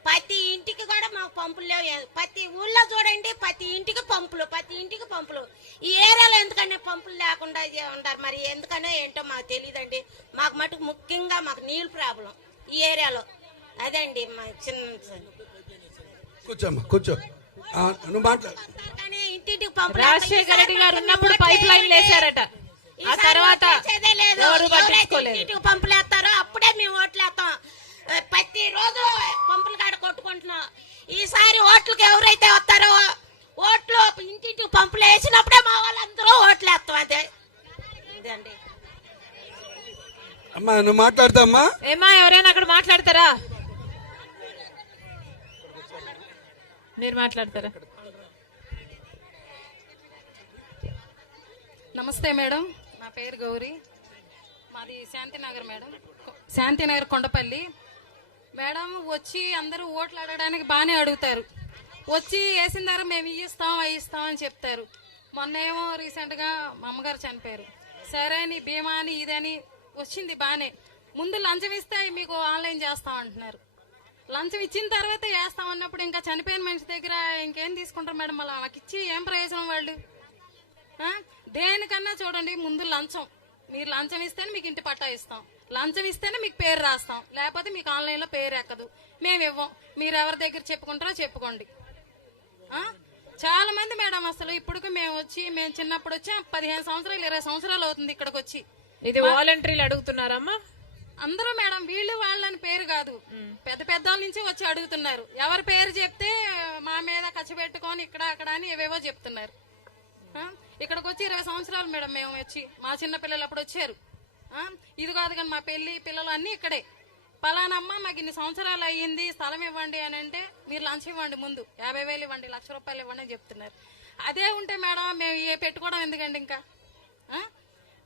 ప్రతి ఇంటికి కూడా మాకు పంపులు లేవు. ప్రతి ఊళ్ళో చూడండి, ప్రతి ఇంటికి పంపులు. ఈ ఏరియాలో ఎందుకనే పంపులు లేకుండా ఉంటారు. మరి ఎందుకనే ఏంటో మాకు తెలియదండి. మాకు మటుకు ముఖ్యంగా మాకు నీళ్ళు ప్రాబ్లం ఈ ఏరియాలో. అదే అండి మా చిన్న. కూర్చోమ్మా, కూర్చో. నువ్వు మాట్లాడు. ఇంటింటికి పంపులు రాజశేఖర రెడ్డి గారు ఉన్నప్పుడు పైప్ లైన్ వేశారట, ఆ తర్వాత ఎవరు పట్టించుకోలేదు. ఇంటికి పంపులు వేస్తారో అప్పుడే మేము ఓట్లు వేస్తాం. ప్రతిరోజు పంపులు కాడ కొట్టుకుంటున్నాం. ఈసారి ఓట్లకి ఎవరైతే వస్తారో ఓట్లు ఇంటింటికి పంపులు వేసినప్పుడే మా వాళ్ళందరూ ఓట్లు వేస్తాం. అదే ఇదండి. అమ్మా నువ్వు మాట్లాడతామ్మా. ఏమా ఎవరైనా అక్కడ మాట్లాడతారా? మీరు మాట్లాడతారా? నమస్తే మేడం, నా పేరు గౌరీ. మాది శాంతినగర్ మేడం, శాంతినగర్ కొండపల్లి. మేడం వచ్చి అందరూ ఓట్లు అడగడానికి బాగానే అడుగుతారు. వచ్చి వేసిన ధర మేము ఇస్తాం అని చెప్తారు. మొన్నేమో రీసెంట్గా మా అమ్మగారు చనిపోయారు. సరే అని బీమా అని ఇదని వచ్చింది బాగానే. ముందు లంచం ఇస్తే మీకు ఆన్లైన్ చేస్తాం అంటున్నారు. లంచం ఇచ్చిన తర్వాత వేస్తాం అన్నప్పుడు ఇంకా చనిపోయిన మనిషి దగ్గర ఇంకేం తీసుకుంటారు మేడం? మళ్ళీ నాకు ఇచ్చి ఏం ప్రయోజనం వాళ్ళు? దేనికన్నా చూడండి, ముందు లంచం. మీరు లంచం ఇస్తేనే మీకు ఇంటి పట్టా ఇస్తాం, లంచం ఇస్తేనే మీకు పేరు రాస్తాం, లేకపోతే మీకు ఆన్లైన్ లో పేరు ఎక్కదు, మేము ఇవ్వం. మీరు ఎవరి దగ్గర చెప్పుకుంటారో చెప్పుకోండి. చాలా మంది మేడం అసలు ఇప్పుడు మేము చిన్నప్పుడు వచ్చి 15 సంవత్సరాలు 20 సంవత్సరాలు అవుతుంది ఇక్కడికి వచ్చి. ఇది వాలంటీర్లు అడుగుతున్నారమ్మా అందరూ మేడం. వీళ్ళు వాళ్ళని పేరు కాదు, పెద్ద పెద్దల నుంచి వచ్చి అడుగుతున్నారు. ఎవరి పేరు చెప్తే మా మీద ఖర్చు పెట్టుకొని ఇక్కడ అక్కడ అని ఏవేవో చెప్తున్నారు. ఇక్కడికి వచ్చి 20 సంవత్సరాలు మేడం మేము వచ్చి, మా చిన్న పిల్లలు అప్పుడు వచ్చారు. ఇది కాదు కానీ మా పెళ్లి పిల్లలు అన్నీ ఇక్కడే. పలానమ్మ మాకు ఇన్ని సంవత్సరాలు అయ్యింది, స్థలం ఇవ్వండి అని అంటే మీరు లంచం ఇవ్వండి, ముందు 50,000 ఇవ్వండి, ₹1,00,000 ఇవ్వండి అని చెప్తున్నారు. అదే ఉంటే మేడం మేము పెట్టుకోవడం ఎందుకండి? ఇంకా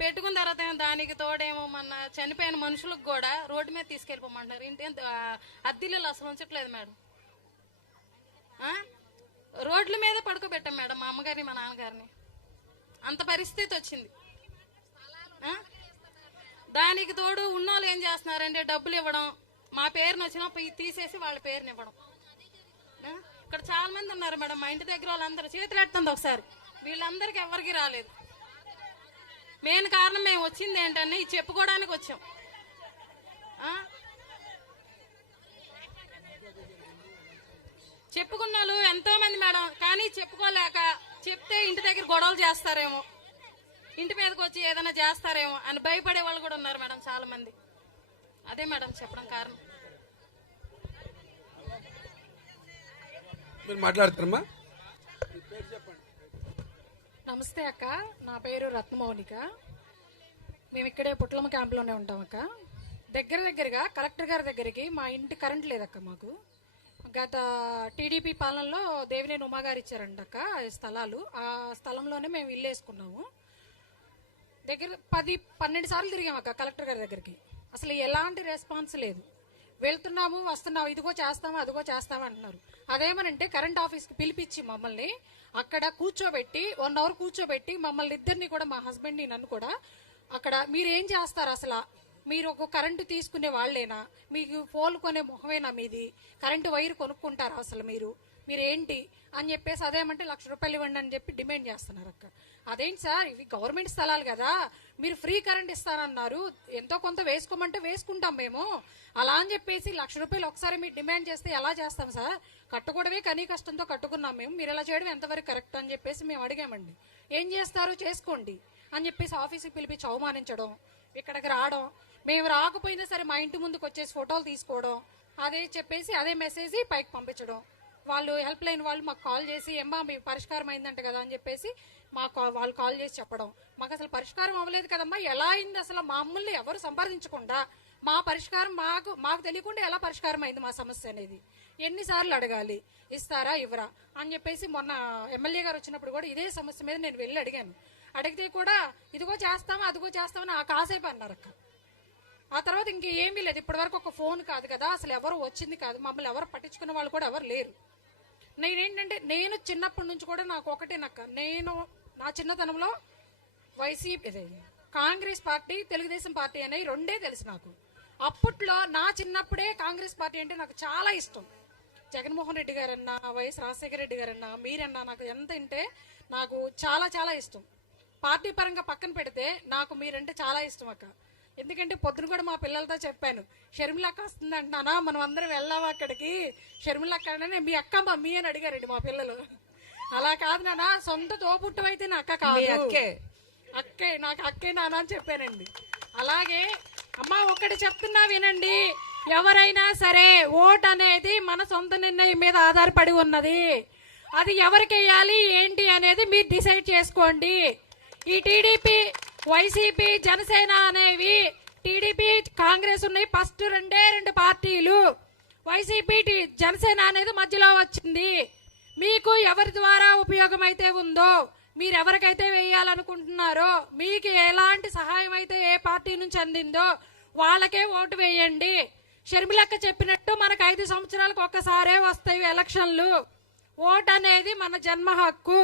పెట్టుకున్న తర్వాత దానికి తోడేమో మన చనిపోయిన మనుషులకు కూడా రోడ్డు మీద తీసుకెళ్ళిపోమంటున్నారు. ఇంటి అద్దెలు అసలు ఉంచట్లేదు మేడం. రోడ్ల మీద పడుకోబెట్టాం మేడం మా అమ్మగారిని మా నాన్నగారిని. అంత పరిస్థితి వచ్చింది. దానికి తోడు ఉన్నోళ్ళు ఏం చేస్తున్నారంటే డబ్బులు ఇవ్వడం, మా పేరుని వచ్చినా తీసేసి వాళ్ళ పేరుని ఇవ్వడం. ఇక్కడ చాలా మంది ఉన్నారు మేడం, మా ఇంటి దగ్గర వాళ్ళందరూ చేతులు ఎడుతుంది ఒకసారి, వీళ్ళందరికీ ఎవరికి రాలేదు. మెయిన్ కారణం మేము వచ్చింది ఏంటంటే ఇది చెప్పుకోవడానికి వచ్చాం. చెప్పుకున్న వాళ్ళు ఎంతో మంది మేడం, కానీ చెప్పుకోలేక చెప్తే ఇంటి దగ్గర గొడవలు చేస్తారేమో, ఇంటి మీదకి వచ్చి ఏదైనా చేస్తారేమో అని భయపడే వాళ్ళు కూడా ఉన్నారు మేడం చాలా మంది. అదే మేడం చెప్పడం కారణం. మీరు మాట్లాడతారమ్మా? నమస్తే అక్క, నా పేరు రత్నమౌనిక. మేము ఇక్కడే పుట్లమ్మ క్యాంపులోనే ఉంటాం అక్క. దగ్గరగా కలెక్టర్ గారి దగ్గరికి మా ఇంటి కరెంట్ లేదక్క. మాకు గత టీడీపీ పాలనలో దేవినేని ఉమా గారు ఇచ్చారంట అక్క స్థలాలు. ఆ స్థలంలోనే మేము ఇల్లు వేసుకున్నాము. దగ్గర 10-12 సార్లు తిరిగాం అక్క కలెక్టర్ గారి దగ్గరికి. అసలు ఎలాంటి రెస్పాన్స్ లేదు. వెళ్తున్నాము వస్తున్నాము, ఇదిగో చేస్తాము అదిగో చేస్తాము అంటున్నారు. అదేమనంటే కరెంట్ ఆఫీస్కి పిలిపించి మమ్మల్ని అక్కడ కూర్చోబెట్టి 1 అవర్ కూర్చోబెట్టి మమ్మల్ని ఇద్దరిని కూడా, మా హస్బెండ్ని నన్ను కూడా, అక్కడ మీరు ఏం చేస్తారు అసలు, మీరు ఒక కరెంటు తీసుకునే వాళ్ళేనా, మీకు ఫోన్ కొనే మొహమేనా మీది, కరెంటు వైర్ కొనుక్కుంటారా అసలు మీరేంటి అని చెప్పేసి అదేమంటే ₹1,00,000 ఇవ్వండి అని చెప్పి డిమాండ్ చేస్తున్నారు అక్క. అదేంటి సార్, ఇవి గవర్నమెంట్ స్థలాలు కదా, మీరు ఫ్రీ కరెంట్ ఇస్తారన్నారు, ఎంతో కొంత వేసుకోమంటే వేసుకుంటాం మేము, అలా అని చెప్పేసి ₹1,00,000 ఒకసారి మీరు డిమాండ్ చేస్తే ఎలా చేస్తాం సార్, కట్టుకోవడమే కనీ కష్టంతో కట్టుకున్నాం మేము, మీరు ఇలా చేయడం ఎంతవరకు కరెక్ట్ అని చెప్పేసి మేము అడిగామండి. ఏం చేస్తారో చేసుకోండి అని చెప్పేసి ఆఫీస్కి పిలిపించి అవమానించడం, ఇక్కడికి రావడం, మేము రాకపోయినా సరే మా ఇంటి ముందుకు వచ్చేసి ఫోటోలు తీసుకోవడం, అదే చెప్పేసి అదే మెసేజ్ పైకి పంపించడం. వాళ్ళు హెల్ప్ లైన్ వాళ్ళు మాకు కాల్ చేసి ఏమ్మా మీ పరిష్కారం అయిందంట కదా అని చెప్పేసి వాళ్ళు కాల్ చేసి చెప్పడం. మాకు అసలు పరిష్కారం అవ్వలేదు కదమ్మా, ఎలా అయింది అసలు, మమ్మల్ని ఎవరు సంపాదించకుండా మా పరిష్కారం మాకు తెలియకుండా ఎలా పరిష్కారం అయింది మా సమస్య అనేది ఎన్నిసార్లు అడగాలి, ఇస్తారా ఇవ్వరా అని చెప్పేసి మొన్న ఎమ్మెల్యే గారు వచ్చినప్పుడు కూడా ఇదే సమస్య మీద నేను వెళ్ళి అడిగాను. అడిగితే కూడా ఇదిగో చేస్తామా అదిగో చేస్తామని ఆ కాసేపు అన్నారు అక్క. ఆ తర్వాత ఇంకేమీ లేదు. ఇప్పటి వరకు ఒక ఫోన్ కాదు కదా, అసలు ఎవరు వచ్చింది కాదు, మమ్మల్ని ఎవరు పట్టించుకునే వాళ్ళు కూడా ఎవరు లేరు. నేను చిన్నప్పటి నుంచి కూడా నాకు ఒకటే నక్క, నేను నా చిన్నతనంలో YCP Congress party Telugu Desam party అనేవి రెండే తెలుసు నాకు. అప్పట్లో నా చిన్నప్పుడే కాంగ్రెస్ పార్టీ అంటే నాకు చాలా ఇష్టం. జగన్మోహన్ రెడ్డి గారన్నా, వైఎస్ రాజశేఖర రెడ్డి గారన్నా, మీరన్నా నాకు ఎంత అంటే నాకు చాలా చాలా ఇష్టం. పార్టీ పరంగా పక్కన పెడితే నాకు మీరంటే చాలా ఇష్టం అక్క. ఎందుకంటే పొద్దున కూడా మా పిల్లలతో చెప్పాను, షర్మిలక్క వస్తుంది అంటున్నానా, మనం అందరం వెళ్ళాము అక్కడికి, షర్మిలక్క అంటే మీ అక్క మమ్మీ అని అడిగారండి మా పిల్లలు. అలా కాదు నాన్న, సొంత తోపుట్టు అయితే నా అక్క కాదు, అక్కే నాకు అక్కే నాన్న అని చెప్పానండి. అలాగే అమ్మ ఒకటి చెప్తున్నా వినండి, ఎవరైనా సరే ఓట్ అనేది మన సొంత నిర్ణయం మీద ఆధారపడి ఉన్నది. అది ఎవరికి వేయాలి ఏంటి అనేది మీరు డిసైడ్ చేసుకోండి. ఈ టీడీపీ వైసీపీ జనసేన అనేవి, టీడీపీ కాంగ్రెస్ ఉన్నాయి ఫస్ట్ రెండు పార్టీలు, వైసీపీ జనసేన అనేది మధ్యలో వచ్చింది. మీకు ఎవరి ద్వారా ఉపయోగం అయితే ఉందో, మీరు ఎవరికైతే వేయాలనుకుంటున్నారో, మీకు ఎలాంటి సహాయం అయితే ఏ పార్టీ నుంచి అందిందో వాళ్ళకే ఓటు వేయండి. షర్మిలక్క చెప్పినట్టు మనకు 5 సంవత్సరాలకు ఒక్కసారే వస్తాయి ఎలక్షన్లు. ఓటు అనేది మన జన్మ హక్కు.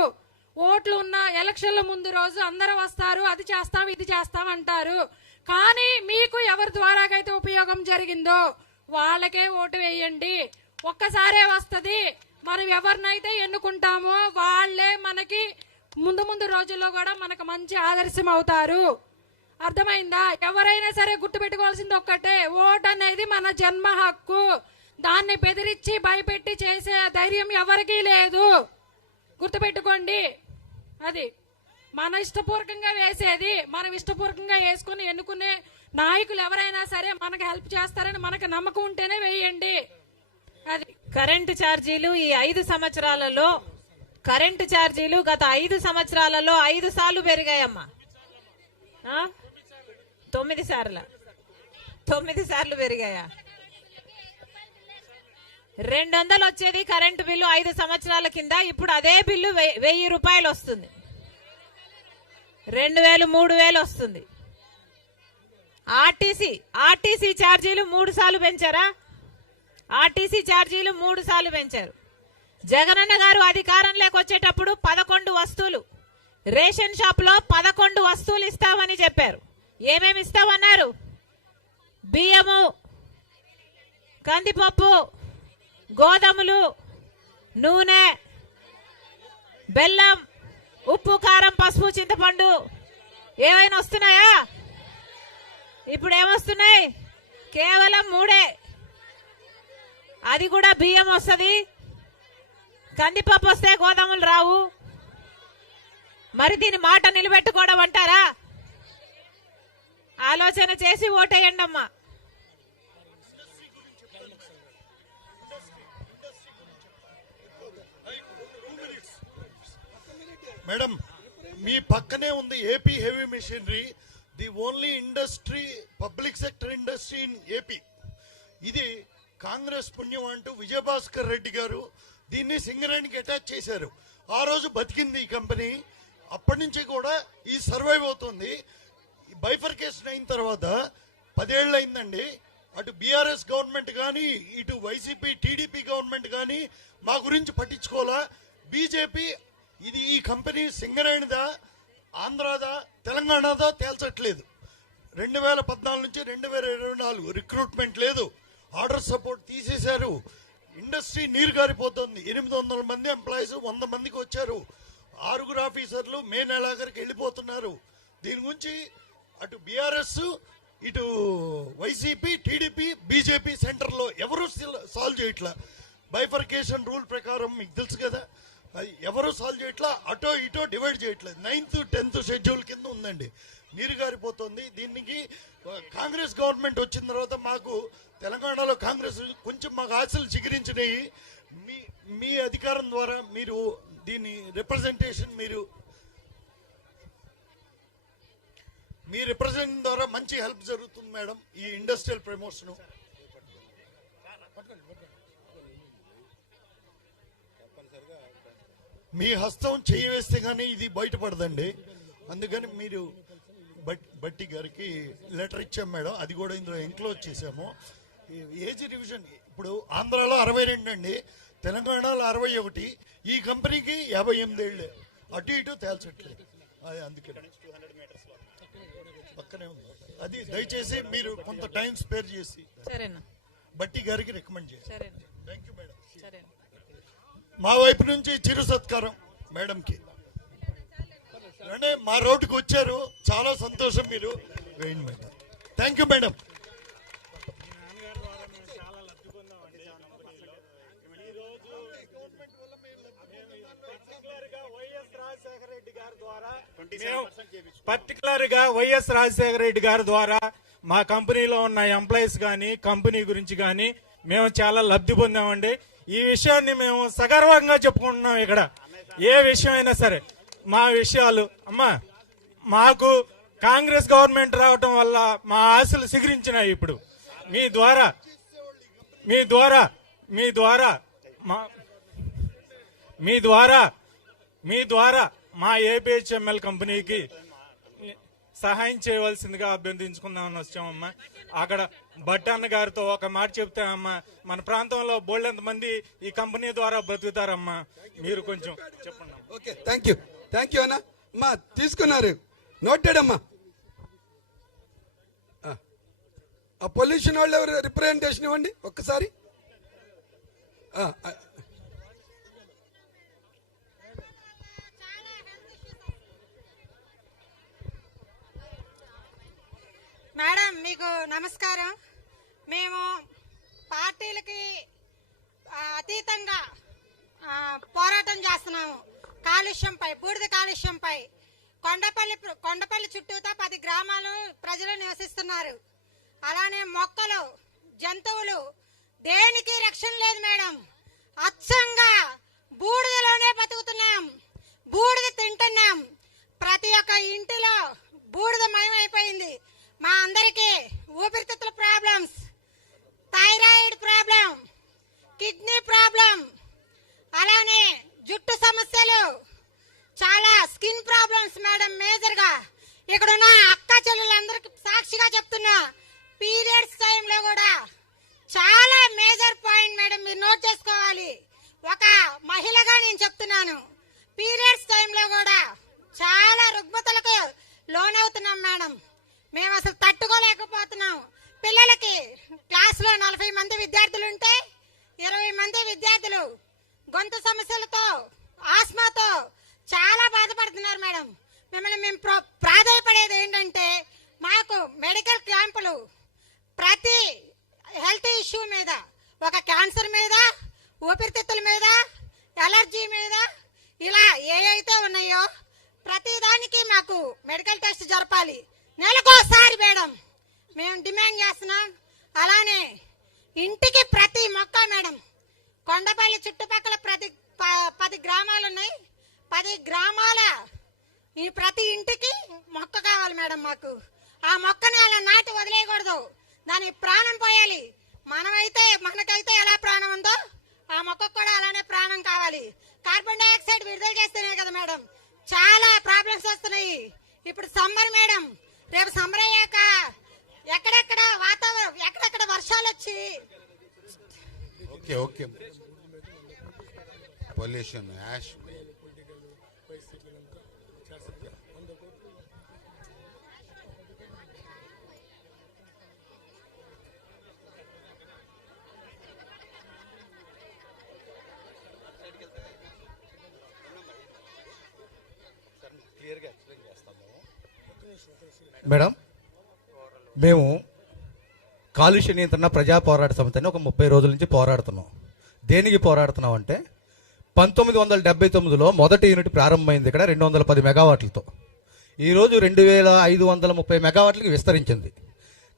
ఓట్లు ఉన్న ఎలక్షన్ల ముందు రోజు అందరూ వస్తారు, అది చేస్తాం ఇది చేస్తాం అంటారు. కానీ మీకు ఎవరి ద్వారాకైతే ఉపయోగం జరిగిందో వాళ్ళకే ఓటు వేయండి. ఒక్కసారే వస్తుంది. మనం ఎవరినైతే ఎన్నుకుంటామో వాళ్ళే మనకి ముందు రోజుల్లో కూడా మనకు మంచి ఆదర్శం అవుతారు. అర్థమైందా? ఎవరైనా సరే గుర్తుపెట్టుకోవాల్సింది ఒక్కటే, ఓటు అనేది మన జన్మ హక్కు. దాన్ని బెదిరించి భయపెట్టి చేసే ధైర్యం ఎవరికీ లేదు. గుర్తుపెట్టుకోండి. అది మన ఇష్టపూర్వకంగా వేసేది, మనం ఇష్టపూర్వకంగా వేసుకుని ఎన్నుకునే నాయకులు ఎవరైనా సరే మనకు హెల్ప్ చేస్తారని మనకు నమ్మకం ఉంటేనే వేయండి. అది కరెంటు ఛార్జీలు ఈ 5 సంవత్సరాలలో కరెంటు ఛార్జీలు గత 5 సంవత్సరాలలో 5 సార్లు పెరిగాయమ్మా. 9 సార్లు 9 సార్లు పెరిగాయా? 200 వచ్చేది కరెంటు బిల్లు 5 సంవత్సరాల కింద. ఇప్పుడు అదే బిల్లు 1000 రూపాయలు వస్తుంది. 2000 3000 వస్తుంది. ఆర్టీసీ ఛార్జీలు 3 సార్లు పెంచారా? ఆర్టీసీ ఛార్జీలు 3 సార్లు పెంచారు. జగనన్న గారు అధికారంలోకి వచ్చేటప్పుడు 11 వస్తువులు, రేషన్ షాప్ లో 11 వస్తువులు ఇస్తామని చెప్పారు. ఏమేమి ఇస్తామన్నారు? బియ్యము, కందిపప్పు, గోధుమలు, నూనె, బెల్లం, ఉప్పు, కారం, పసుపు, చింతపండు. ఏమైనా వస్తున్నాయా? ఇప్పుడు ఏమొస్తున్నాయి? కేవలం 3. అది కూడా బియ్యం వస్తుంది, కందిపప్పు వస్తే గోధుమలు రావు. మరి దీని మాట నిలబెట్టుకోవడం అంటారా? ఆలోచన చేసి ఓటేయండి అమ్మా. మేడం, మీ పక్కనే ఉంది AP heavy machinery, the only industry, public sector industry in AP. ఇది కాంగ్రెస్ పుణ్యం అంటూ విజయభాస్కర్ రెడ్డి గారు దీన్ని సింగరేణికి అటాచ్ చేశారు. ఆ రోజు బతికింది ఈ కంపెనీ. అప్పటి నుంచి కూడా ఈ సర్వైవ్ అవుతుంది. బైఫర్కేషన్ అయిన తర్వాత 10 ఏళ్ళు అయిందండి. అటు బీఆర్ఎస్ గవర్నమెంట్ కానీ, ఇటు వైసీపీ టీడీపీ గవర్నమెంట్ కానీ మా గురించి పట్టించుకోవాలా. బీజేపీ ఇది ఈ కంపెనీ సింగరేణిదా, ఆంధ్రాదా, తెలంగాణదా తేల్చట్లేదు. 2014 నుంచి 2024 రిక్రూట్మెంట్ లేదు. ఆర్డర్ సపోర్ట్ తీసేశారు. ఇండస్ట్రీ నీరు గారిపోతుంది. 800 మంది ఎంప్లాయీస్ 100 మందికి వచ్చారు. 6 ఆఫీసర్లు మే నెలాఖరికి వెళ్ళిపోతున్నారు. దీని గురించి అటు బీఆర్ఎస్, ఇటు వైసీపీ, టీడీపీ, బీజేపీ సెంటర్లో ఎవరు సాల్వ్ చేయట్లా. బైఫర్కేషన్ రూల్ ప్రకారం మీకు తెలుసు కదా, అది ఎవరు సాల్వ్ చేయట్లా. అటో ఇటో డివైడ్ చేయట్లేదు. 9th 10th షెడ్యూల్ కింద ఉందండి. నీరు గారిపోతుంది. దీనికి కాంగ్రెస్ గవర్నమెంట్ వచ్చిన తర్వాత మాకు తెలంగాణలో కాంగ్రెస్ కొంచెం మాకు ఆశలు చిగురించినాయి. మీ అధికారం ద్వారా మీరు దీని రిప్రజెంటేషన్, మీ రిప్రజెంట్ ద్వారా మంచి హెల్ప్ జరుగుతుంది మేడం. ఈ ఇండస్ట్రియల్ ప్రమోషన్ మీ హస్తం చేయి వేస్తే గానీ ఇది బయటపడదండి. అందుకని మీరు బట్టి గారికి లెటర్ ఇచ్చాం మేడం. అది కూడా ఇందులో ఎంక్లోజ్ చేశాము. ఏజ్ రివిజన్ ఇప్పుడు ఆంధ్రాలో 62 అండి, తెలంగాణలో 61. ఈ కంపెనీకి 58 ఏళ్ళే. అటు ఇటు తేల్చట్లేదు. అది అందుకే పక్కనే ఉంది. అది దయచేసి మీరు కొంత టైం స్పేర్ చేసి బట్టి గారికి రికమెండ్ చేయండి. Thank you madam. మా వైపు నుంచి చిరు సత్కారం మేడంకి. అంటే మా రోడ్డుకి వచ్చారు, చాలా సంతోషం. మీరు వేయండి madam. Thank you madam. Particular గా వైఎస్ రాజశేఖర రెడ్డి గారి ద్వారా మా కంపెనీలో ఉన్న ఎంప్లాయీస్ గాని, కంపెనీ గురించి గాని మేము చాలా లబ్ధి పొందామండి. ఈ విషయాన్ని మేము సగర్వంగా చెప్పుకుంటున్నాం. ఇక్కడ ఏ విషయం అయినా సరే మా విషయాలు అమ్మా, మాకు కాంగ్రెస్ గవర్నమెంట్ రావటం వల్ల మా ఆశలు సిగురించినాయి. ఇప్పుడు మీ ద్వారా మా ఏపీహెచ్ఎంఎల్ కంపెనీకి సహాయం చేయవలసిందిగా అభ్యర్థించుకుందామని వచ్చామమ్మా. అక్కడ భట్టన్న గారితో ఒక మాట చెప్తామమ్మా, మన ప్రాంతంలో బోల్డంత మంది ఈ కంపెనీ ద్వారా బతుకుతారమ్మా, మీరు కొంచెం చెప్పండి. ఓకే, థ్యాంక్ యూ అన్న. అమ్మా తీసుకున్నారు, నోటెడ్ అమ్మా. ఆ పొల్యూషన్ వాళ్ళు ఎవరు రిప్రజెంటేషన్ ఇవ్వండి ఒక్కసారి. మేడం మీకు నమస్కారం. మేము పార్టీలకి అతీతంగా పోరాటం చేస్తున్నాము. కాలుష్యంపై, బూడిద కాలుష్యంపై. కొండపల్లి చుట్టూతా 10 గ్రామాలు ప్రజలు నివసిస్తున్నారు. అలానే మొక్కలు, జంతువులు దేనికి రక్షణ లేదు మేడం. అచ్చంగా బూడిదలోనే బతుకుతున్నాం, బూడిద తింటున్నాం. ప్రతి ఒక్క ఇంటిలో బూడిద మయమైపోయింది. మా అందరికీ ఊపిరితిత్తుల problems, thyroid problem, kidney problem, అలానే జుట్టు సమస్యలు, చాలా స్కిన్ ప్రాబ్లమ్స్ మేడం. మేజర్ గా ఇక్కడున్న అక్క చెల్లెలందరికి సాక్షిగా చెప్తున్నా, పీరియడ్స్ టైంలో కూడా చాలా మేజర్ పాయింట్ మేడం, మీరు నోట్ చేసుకోవాలి. ఒక మహిళగా నేను చెప్తున్నాను, పీరియడ్స్ టైంలో కూడా చాలా రుగ్మతలకు లోనవుతున్నాం మేడం. మేము అసలు తట్టుకోలేకపోతున్నాం. పిల్లలకి క్లాసులో 40 మంది విద్యార్థులు ఉంటే 20 మంది విద్యార్థులు గొంతు సమస్యలతో, ఆస్మాతో చాలా బాధపడుతున్నారు మేడం. మిమ్మల్ని మేము ప్రాధాయపడేది ఏంటంటే, మాకు మెడికల్ క్యాంపులు ప్రతి హెల్త్ ఇష్యూ మీద, ఒక క్యాన్సర్ మీద, ఊపిరితిత్తుల మీద, ఎలర్జీ మీద, ఇలా ఏవైతే ఉన్నాయో ప్రతి దానికి మాకు మెడికల్ టెస్ట్ జరపాలి నెలకోసారి మేడం. మేము డిమాండ్ చేస్తున్నాం. అలానే ఇంటికి ప్రతి మొక్క మేడం, కొండపల్లి చుట్టుపక్కల 10 గ్రామాలు ఉన్నాయి. 10 గ్రామాల ఈ ప్రతి ఇంటికి మొక్క కావాలి మేడం. మాకు ఆ మొక్కని అలా నాటి వదిలేయకూడదు, దాని ప్రాణం పోయాలి. మనకైతే ఎలా ప్రాణం ఉందో ఆ మొక్కకు కూడా అలానే ప్రాణం కావాలి. కార్బన్ డైఆక్సైడ్ విడుదల చేస్తేనే కదా మేడం చాలా ప్రాబ్లమ్స్ వస్తున్నాయి. ఇప్పుడు సమ్మర్ మేడం, రేపు సమ్మర్ అయ్యాక ఎక్కడెక్కడ వాతావరణం, ఎక్కడెక్కడ వర్షాలు వచ్చి ఓకే పొల్యూషన్ యాష్ మేడం, మేము కాలుష్య నియంత్రణ ప్రజా పోరాట సమితిని ఒక 30 రోజుల నుంచి పోరాడుతున్నాం. దేనికి పోరాడుతున్నాం అంటే, 1979లో మొదటి యూనిట్ ప్రారంభమైంది ఇక్కడ 210 మెగావాట్లతో. ఈరోజు 2530 మెగావాట్లకి విస్తరించింది.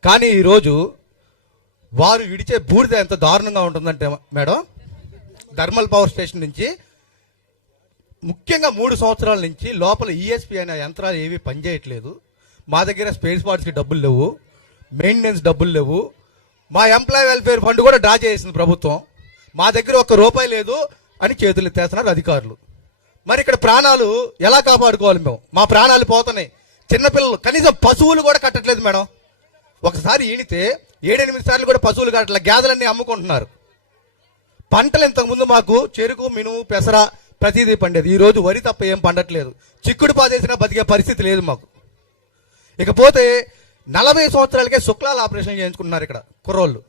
కానీ ఈరోజు వారు విడిచే బూడిద ఎంత దారుణంగా ఉంటుందంటే మేడం, థర్మల్ పవర్ స్టేషన్ నుంచి ముఖ్యంగా 3 సంవత్సరాల నుంచి లోపల ఈఎస్పీ అనే యంత్రాలు ఏవి పనిచేయట్లేదు. మా దగ్గర స్పేస్ పార్ట్స్కి డబ్బులు లేవు, మెయింటెనెన్స్ డబ్బులు లేవు. మా ఎంప్లాయీ వెల్ఫేర్ ఫండ్ కూడా డ్రా చేసింది ప్రభుత్వం. మా దగ్గర ₹1 లేదు అని చేతులు ఎత్తేస్తున్నారు అధికారులు. మరి ఇక్కడ ప్రాణాలు ఎలా కాపాడుకోవాలి మేము? మా ప్రాణాలు పోతున్నాయి. చిన్నపిల్లలు, కనీసం పశువులు కూడా కట్టట్లేదు మేడం. ఒకసారి ఈనితే 7-8 సార్లు కూడా పశువులు కట్టట్లేదు, గేదెలన్నీ అమ్ముకుంటున్నారు. పంటలు ఇంతకుముందు మాకు చెరుకు, మినుము, పెసర ప్రతిదీ పండేది. ఈ రోజు వరి తప్ప ఏం పండట్లేదు. చిక్కుడు పాదేసినా బతికే పరిస్థితి లేదు మాకు. ఇకపోతే 40 సంవత్సరాలకే శుక్లాల ఆపరేషన్ చేయించుకుంటున్నారు ఇక్కడ కుర్రోళ్ళు.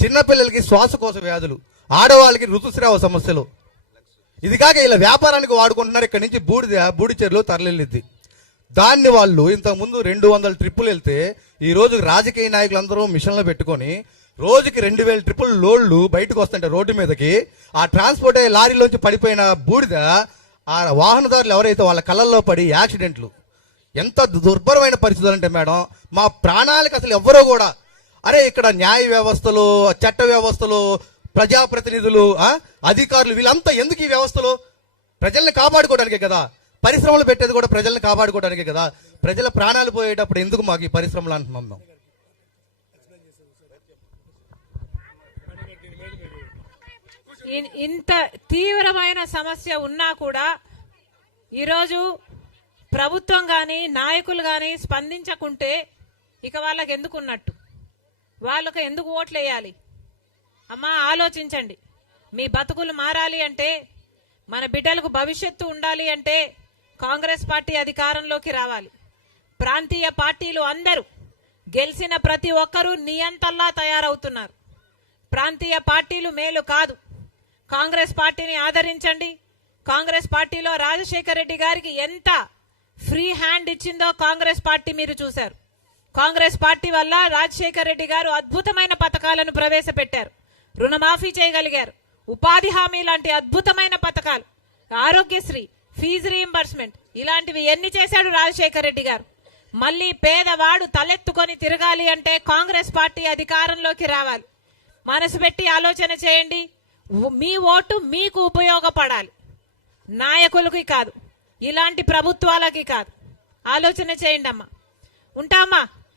చిన్నపిల్లలకి శ్వాసకోశ వ్యాధులు, ఆడవాళ్ళకి ఋతుస్రావ సమస్యలు. ఇది కాక ఇలా వ్యాపారానికి వాడుకుంటున్నారు. ఇక్కడ నుంచి బూడి చెరువులు తరలిద్ది. దాన్ని వాళ్ళు ఇంతకుముందు 200 ట్రిప్పులు వెళ్తే, ఈ రోజు రాజకీయ నాయకులందరూ మిషన్లు పెట్టుకొని రోజుకి 2000 ట్రిప్పులు లోడ్లు బయటకు వస్తుంటే రోడ్డు మీదకి, ఆ ట్రాన్స్పోర్ట్ అయ్యే లారీలోంచి పడిపోయిన బూడిద ఆ వాహనదారులు ఎవరైతే వాళ్ళ కళ్ళల్లో పడి యాక్సిడెంట్లు. ఎంత దుర్భరమైన పరిస్థితులు అంటే మేడం, మా ప్రాణాలకు అసలు ఎవ్వరూ కూడా, అరే ఇక్కడ న్యాయ వ్యవస్థలు, చట్ట వ్యవస్థలు, ప్రజాప్రతినిధులు, అధికారులు వీళ్ళంతా ఎందుకు ఈ వ్యవస్థలు? ప్రజల్ని కాపాడుకోవడానికే కదా. పరిశ్రమలు పెట్టేది కూడా ప్రజల్ని కాపాడుకోవడానికే కదా. ప్రజల ప్రాణాలు పోయేటప్పుడు ఎందుకు మాకు ఈ పరిశ్రమలు అంటున్నాం మేము? ఇంత తీవ్రమైన సమస్య ఉన్నా కూడా ఈరోజు ప్రభుత్వం గాని, నాయకులు గాని స్పందించకుంటే ఇక వాళ్ళకి ఎందుకు ఉన్నట్టు? వాళ్ళకు ఎందుకు ఓట్లు వేయాలి? అమ్మా, ఆలోచించండి. మీ బతుకులు మారాలి అంటే, మన బిడ్డలకు భవిష్యత్తు ఉండాలి అంటే కాంగ్రెస్ పార్టీ అధికారంలోకి రావాలి. ప్రాంతీయ పార్టీలు అందరూ గెలిచిన ప్రతి ఒక్కరూ నియంతల్లా తయారవుతున్నారు. ప్రాంతీయ పార్టీలు మేలు కాదు. కాంగ్రెస్ పార్టీని ఆదరించండి. కాంగ్రెస్ పార్టీలో రాజశేఖర రెడ్డి గారికి ఎంత ఫ్రీ హ్యాండ్ ఇచ్చిందో కాంగ్రెస్ పార్టీ మీరు చూశారు. కాంగ్రెస్ పార్టీ వల్ల రాజశేఖర రెడ్డి గారు అద్భుతమైన పథకాలను ప్రవేశపెట్టారు. రుణమాఫీ చేయగలిగారు. ఉపాధి హామీ లాంటి అద్భుతమైన పథకాలు, ఆరోగ్యశ్రీ, ఫీజు రీయింబర్స్మెంట్, ఇలాంటివి ఎన్ని చేశాడు రాజశేఖర రెడ్డి గారు. మళ్ళీ పేదవాడు తలెత్తుకొని తిరగాలి అంటే కాంగ్రెస్ పార్టీ అధికారంలోకి రావాలి. మనసు పెట్టి ఆలోచన చేయండి. మీ ఓటు మీకు ఉపయోగపడాలి, నాయకులకి కాదు, ఇలాంటి ప్రభుత్వాలకి కాదు. ఆలోచన చేయండి అమ్మా. ఉంటామా?